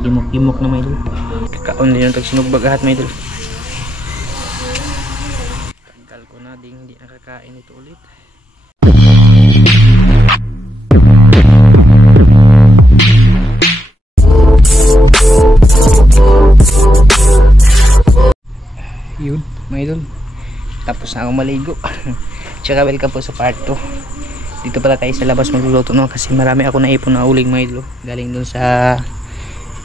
Gimok-gimok na may idol. Kakaon din yung tagsinugbagahat may idol. Tagal ko na ding hindi nakakain ito ulit. Yun may idol, tapos na akong maligo. Tsaka welcome po sa part 2. Dito pala tayo sa labas magluluto no, kasi marami ako naipon na uling may idol. Galing dun sa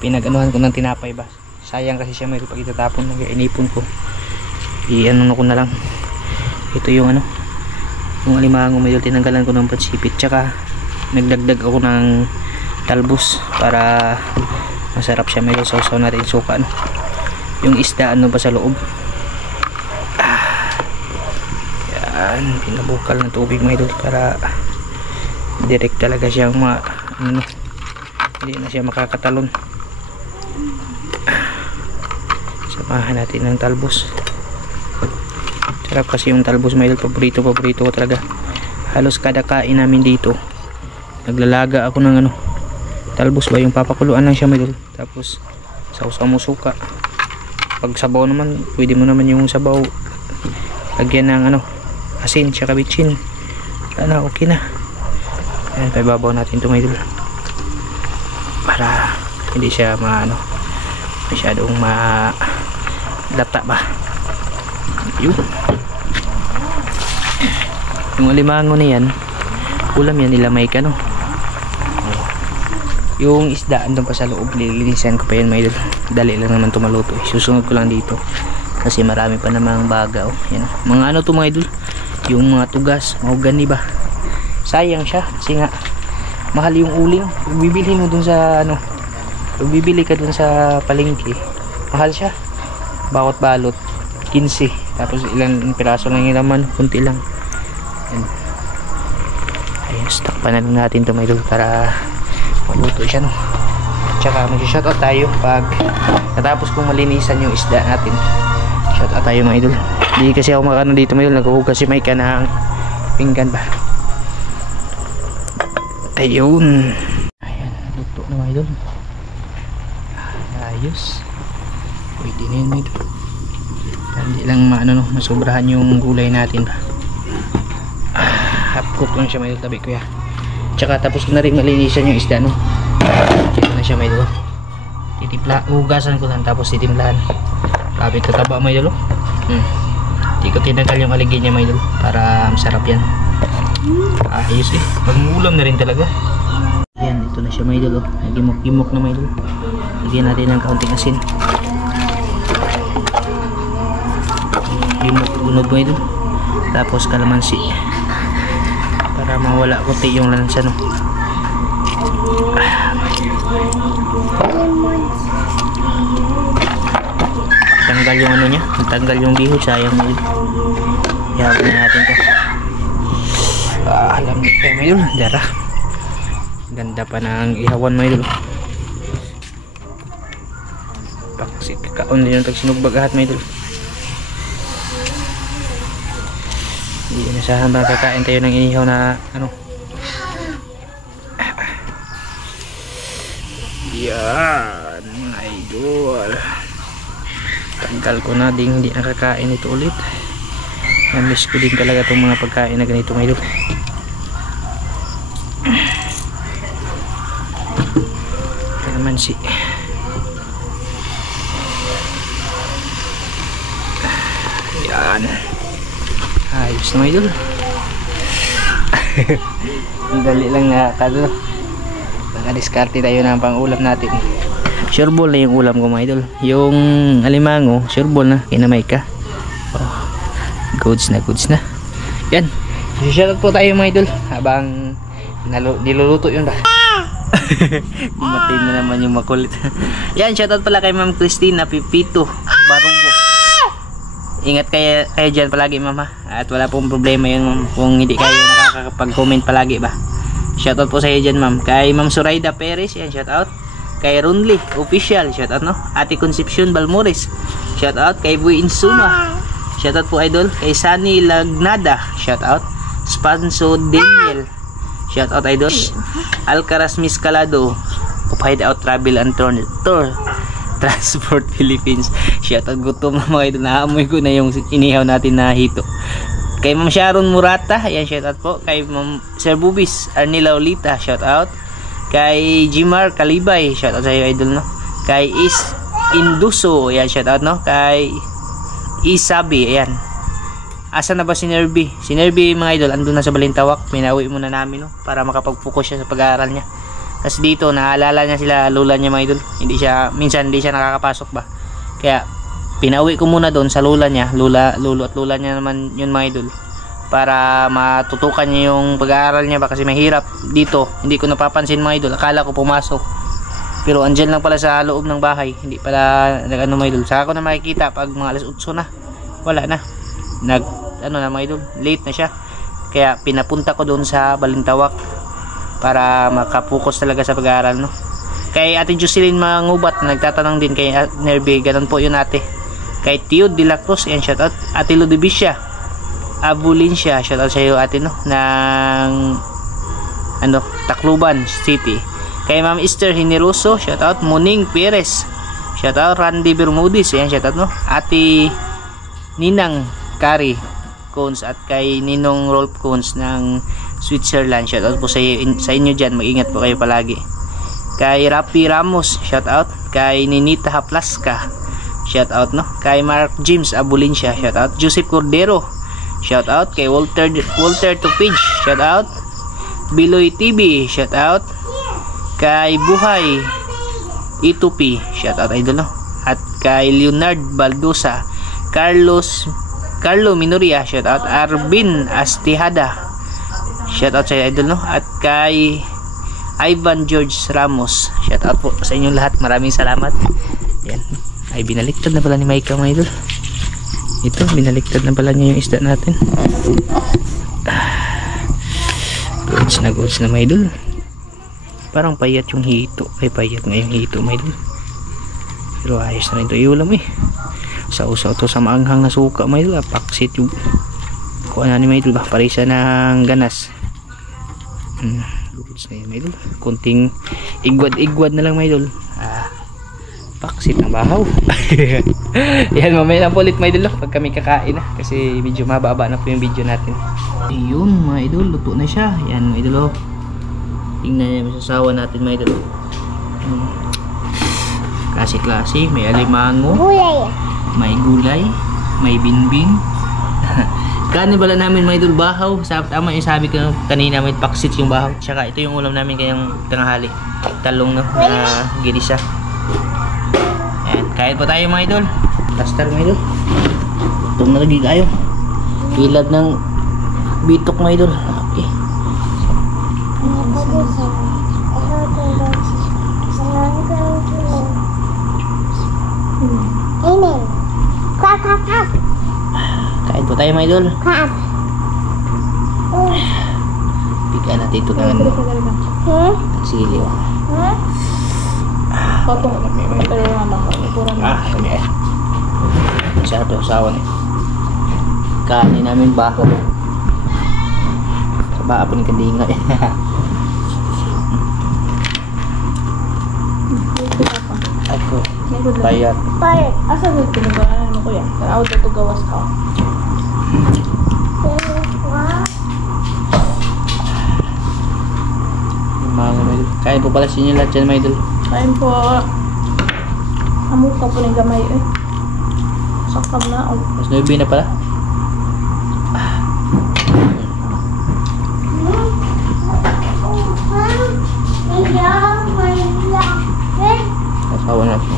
pinag-anuhan ko ng tinapay ba. Sayang kasi siya may idol pag itatapon, nag-inipon ko. I-ano ko na lang. Ito yung ano, yung alimango may idol, tinanggalan ko ng pansipit. Tsaka nagdagdag ako ng talbos para masarap siya may idol. Sausaw natin suka no. Yung isda ano pa sa loob. Yan, pinabukal ng tubig mga idol para direct talaga siyang ano, hindi na siya makakatalon. Samahan natin ng talbos. Sarap kasi yung talbos mga idol, paborito ko talaga. Halos kada kain namin dito naglalaga ako ng ano, talbos ba, yung papakuluan lang siya mga idol, tapos sausaw mo suka. Pag sabaw naman, pwede mo naman yung sabaw lagyan ng ano, asin tsaka bitchin. Ano, okay na. Ayan, paibabaw natin ito mga idol para hindi siya masyadong malata ba. Yun. Yung alimango na yan, ulam yan nila may kano. Yung isda andun pa sa loob, lilinisan ko pa yan mga idol. Dali lang naman ito maluto. Susunod ko lang dito kasi marami pa namang baga. Yan. Mga ano to mga idol, yung mga tugas, mahogani ba, sayang siya kasi nga mahal yung uling. Bibili mo dun sa ano, bibili ka dun sa palengke, mahal siya, bawat balot 15, tapos ilang piraso lang yung laman, kunti lang. Ayun, stock pa na natin ito mga idol para maluto siya no. Tsaka mag-shoutout tayo pag natapos kong malinisan yung isda natin. Shoutout tayo mga idol. Hindi kasi ako makano dito mga idol, naghuhugas si Mike ng pinggan ba. Ayun. Ayan, luto na mga idol. Ayos. Pwede na yun mga idol. Hindi lang masobrahan yung gulay natin ba. Half cook lang siya mga idol, tabi ko ya. Tsaka tapos ko na rin malinisan yung isda no. Ito na siya mga idol. Titipla, hugasan ko lang tapos titimplahan. Grabe kataba mga idol. Hindi ko tinanggal yung aligin niya mga idol para masarap yan. Ayos eh, pag-ulam na rin talaga. Yan, ito na siya mga idol. Nagimok-gimok na mga idol. Lagyan natin ng kaunting asin. Gimok-unod mga idol. Tapos kalamansi para mawala konti yung lansa no. Tanggal yung ano niya, tanggal yung bihod, sayang mo yun. Ihapon na natin ito. Alam niyo may yun, dara ganda pa ng ihawan may idol. Paksit kaon din yung tagsinugbagahat may idol. Hindi nasahan ba kakain tayo ng inihaw na ano. Yan mga idol, tagal ko na ding hindi nakakain ito ulit. Na-miss ko din talaga itong mga pagkain na ganito mga idol. Ito naman si yan, ayos na mga idol. Ang dali lang na kado, nakadiskarte tayo ng pang ulam natin. Sureball na yung ulam ko mga idol. Yung alimango, sureball na, kinamay ka. Oh, goods na. Yan, shoutout po tayo mga idol habang niluluto yun ba. Kumatay na naman yung makulit. Yan, shoutout pala kay Ma'am Christina Pipito Barugo. Ingat kayo dyan palagi mama. At wala pong problema yun kung hindi kayo nakakapag-comment palagi ba. Shoutout po sa iyo dyan ma'am. Kay Ma'am Zoraida Perez, yan, shoutout. Kay Ronly Official, shoutout no. Ate Concepcion Balmores, shoutout. Kay Boy Insuma, shoutout po idol. Kay Sunny Lagnada, shoutout. Spanso Daniel, shoutout idol. Alcaraz Miscalado, of Hideout Travel and Tour Transport Philippines. Shoutout, gutom na mga idol, naamoy ko na yung inihaw natin na hito. Kay Ma'am Sharon Murata, ayan, shoutout po. Kay Ma'am Sir Bubis Arnila Olita, shoutout. Kay Jimar Kalibay, shoutout sa iyo idol, no. Kay Is Induso, ayan, shoutout, no. Kay Isabi, ayan. Asa na ba si Nerby? Si Nerby mga idol, andun na sa Balintawak. Pinawi muna namin, no, para makapag-focus siya sa pag-aaral niya. Kasi dito, naalala niya sila lola niya mga idol. Minsan hindi siya nakakapasok ba. Kaya pinauwi ko muna doon sa lola niya, lolo at lola niya naman yun mga idol, para matutukan niya yung pag-aaral niya ba, kasi mahirap dito. Hindi ko napapansin mga idol, akala ko pumasok pero andyan lang pala sa loob ng bahay, hindi pala nag-ano mga idol. Saka ko na makikita pag mga alas 8 na, wala na, ano na mga idol, late na siya. Kaya pinapunta ko doon sa Balintawak para makapokus talaga sa pag-aaral, no. Kay Ate Jocelyn Mangubat, nagtatanong din kay Nerby, ganun po yun ate. Kay Tio de la Cruz, and shoutout. Ate Ludovicia Abulincia, shoutout sa iyo ate, no, ng Tacloban City. Kay Ma'am Esther Hineroso, shoutout. Muning Perez, shoutout. Randy Bermudez, ayan, shoutout, no. Ate Ninang Kari Cones at kay Ninong Rolf Cones ng Switzerland, shoutout po sa inyo dyan. Mag-ingat po kayo palagi. Kay Rapi Ramos, shoutout. Kay Ninita Haplaska, shoutout, no. Kay Mark James Abulincia, shoutout. Joseph Cordero, shoutout. Kay Walter Tupage, shoutout. Biloy TV, shoutout. Kay Buhay Itupi, shoutout idol, no. At kay Leonard Baldosa, Carlo Minoria, shoutout. Arvin Astihada, shoutout sa idol, no. At kay Ivan George Ramos, shoutout po sa inyong lahat, maraming salamat. Yan, ay binaliktad na pala ni Micah mga idol. Ito, binaliktad na pala niya yung isda natin. Goods na mga idol. Parang payat yung hito, ay payat nga yung hito mga idol, pero ayos na rin ito iulam eh. Sausaw to sa maanghang na suka mga idol, paksit yung kuha na ni mga idol ba, parisa ng ganas. Goods na yun mga idol, kunting igwad na lang mga idol. Paksit ng bahaw. Yan, mamaya lang po ulit mga idol pag kami kakain na, kasi medyo mababa na po yung video natin. Ayun mga idol, luto na siya. Yan mga idol, tingnan niya yung sasawa natin mga idol. Klase-klase, may alimango, may gulay, may binbing. Kanin bala namin mga idol, bahaw. Tama yung sabi ko kanina, may paksit yung bahaw. Tsaka ito yung ulam namin kayang tanghali, talong, no, na ginisa. Ayan, kain po tayo mga idol. Plaster mga idol, itong nalagi kayo ilad ng bitok mga idol. Okay, kain po tayo mga idol. Bigyan natin ito ng sili. Masyado usawa na kanin namin bahaw. Sa baka po ni kandinga eh. Ako payat asa mo pinagawa mo kuya? Tawag ito gawas ka. Kain po pala sinyo lahat dyan mga idol. Kain po. Amok ka po ng gamay eh. Sakam na. Mas 9 na pala. Asawa na po.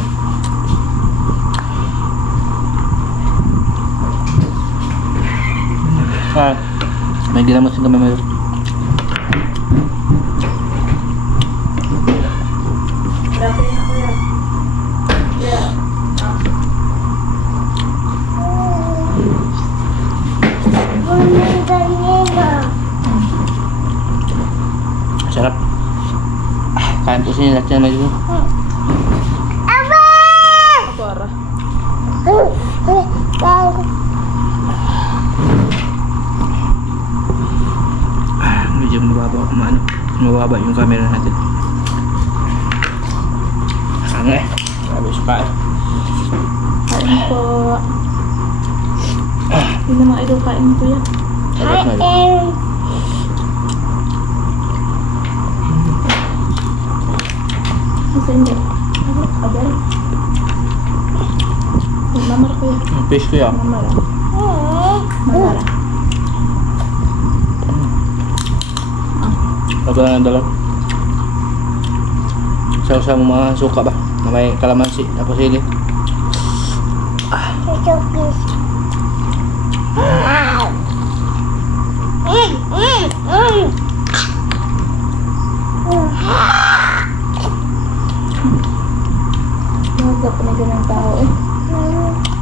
May ginamot sa gamay mga idol. Sarap. Kain po sila lahat yan mga idol. Medyo mababa yung camera natin. Habis pa eh. Kain po. Hindi na mga idol, kain po yan. Sarap na yun. Kasi hindi. Abel. Mamara ko yan. Ang fish ko yan. Mamara. Mamara. Ito na ng dalag. Sa mga suka ba? Na may kalamansi, tapos sili. Maganda po na ganang tao eh.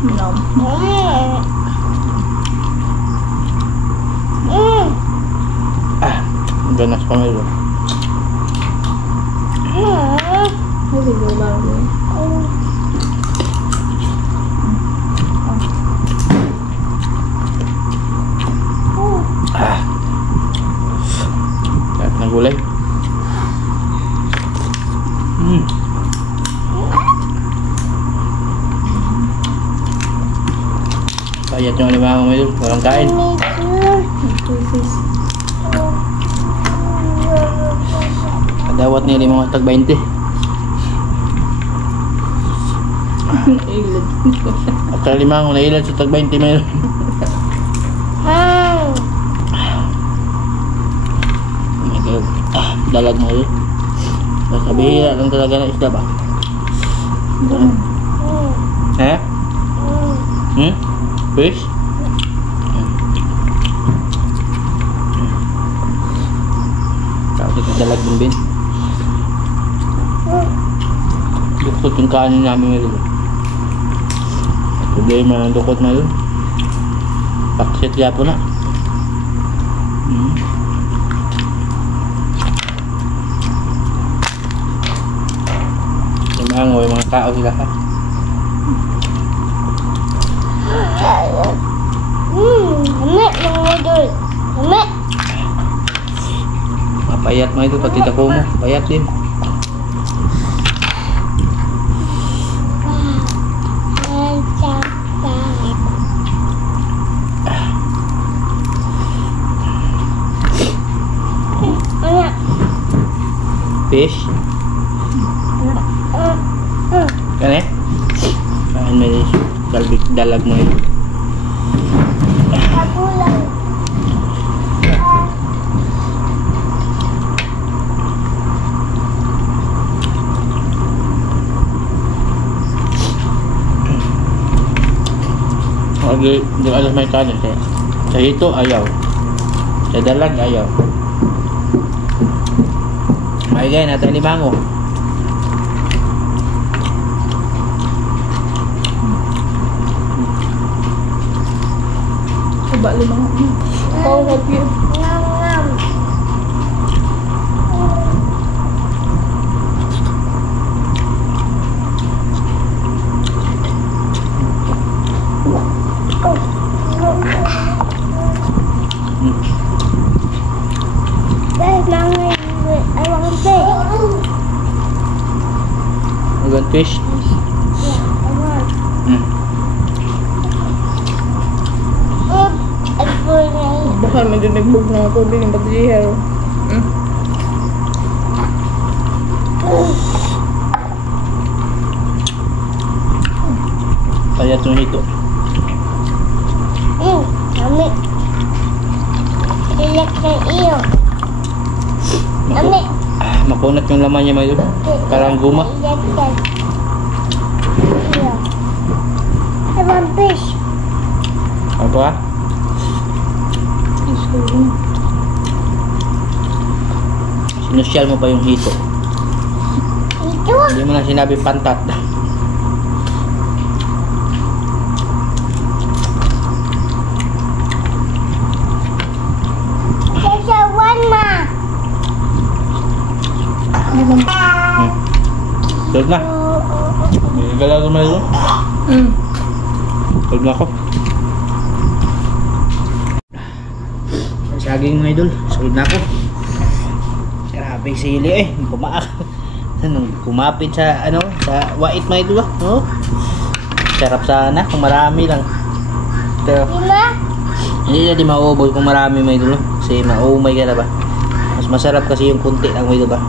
Nom. Ganas pa ngayon. Ay, bigla bago eh. Sarap ng gulay. Payat yung alimango mo yun. Walang kain. Sis. Kadawat nila mga tag 20. Ilad. At sa alimango na ilan sa tag 20 mayroon. Oh my God. Dalag mo yun. Sabihira lang talaga na isda ba? Eh? Fish? Tapos dalag din bin. Dukot yung kanin namin ngayon. Problema ng dukot na yun. Paksit kaya po na. Yung mga tao sila ha. Mapayat mo ito, pati tako mo. Payat din. Fish? Kan eh? Kain mo rin kalbik dalag mo yun. Di alas may kanin eh. Sa hito ayaw. Sa dalag ayaw. May gaya natin limango. Coba limang. Oh, hope you. You want fish? Bakal medyo nagbog na ako din yung pag-jihel. Kaya itong hito. Kami. Ilak ng iyo. Kami. Makunat yung laman niya mayo. Parang guma. Ilak ng iyo. Ewan fish. Apa ah? Sinusyal mo pa yung hito. Ito. Hindi mo na sinabi pantat. Sasawan ma. Tulog na. May galaw naman yun. Tulog na ako. Saging mga idol. Sulod na ako. Grabe sili eh. Bumaak. Nung kumapit sa ano, sa wait mga idol ba? Oh. Sarap sana kung marami lang. Pero Lima? hindi na di mauubos kung marami mga idol. Kasi maumay ka na ba? Mas masarap kasi yung kunti lang mga idol ba?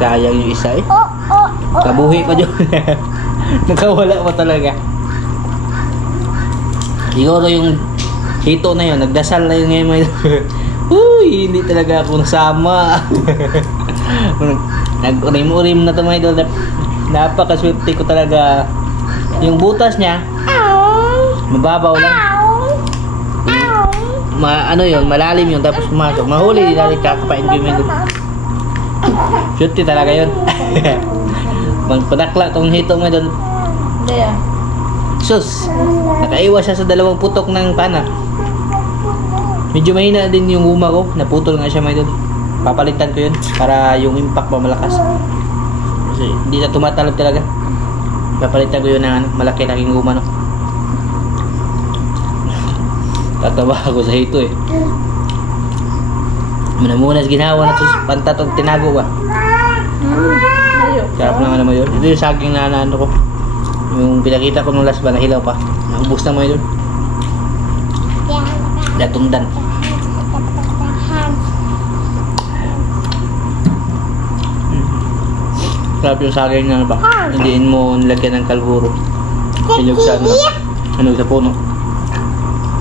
Sayang yung isa eh. Oh, oh, oh. Kabuhi pa dyan. Nakawala pa talaga. Siguro yung hito na yun, nagdasal na yun ngayon mga idol. Uy, hindi talaga ako nasama. Nag-urim-urim na ito mga idol. Napakaswerte ko talaga. Yung butas niya, mababaw lang. Ano yun, malalim yun, tapos pumasok. Mahuli din natin, kakapain ko yung mga idol. Swerte talaga yun. Magpadakla tong hito mga idol. Hindi ah. Sus, nakaiwas siya sa dalawang putok ng pana. Medyo mahina din yung guma ko. Naputol nga siya mga idol. Papalitan ko yun para yung impact ba malakas. Kasi hindi na tumatalab talaga. Papalitan ko yun ng ano, malaki-laking guma no. Tatawa ako sa hito eh. Muna ginawa na ito. Pantatog tinago ba? Ayun. Sarap naman naman yun. Ito yung saging na ano ko. Yung pinakita ko nung last ba, nahilaw pa. Naubos na mo yun. Datundan. Sarap yung saging na ano ba? Hindiin mo nilagyan ng kalburo. Silog sa ano. Ano sa puno.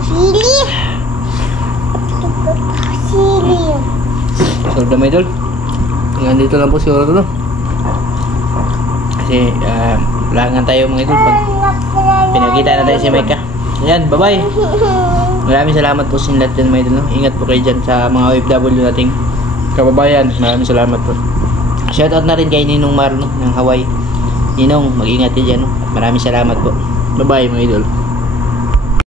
Sili. Sili. Sarap na may idol. Hanggang dito lang po siguro ito no. Kasi langan tayo mga idol pag pinakita na tayo si Micah. Ayan, bye bye. Maraming salamat po sa lahat dyan mga idol no? Ingat po kayo dyan sa mga OFW nating kababayan. Maraming salamat po. Shoutout na rin kay Ninong Mar no, ng Hawaii. Ninong, mag-ingat din dyan no? Maraming salamat po. Bye bye mga idol.